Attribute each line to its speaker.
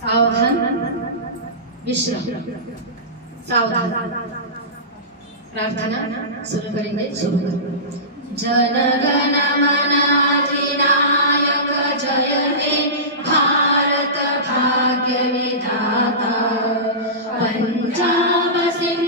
Speaker 1: सावधान, विश्राम। सावधान। प्रार्थना शुरू करेंगे जनगण मन अधिनायक जय हे भारत भाग्य विधाता। पंजाब सिंध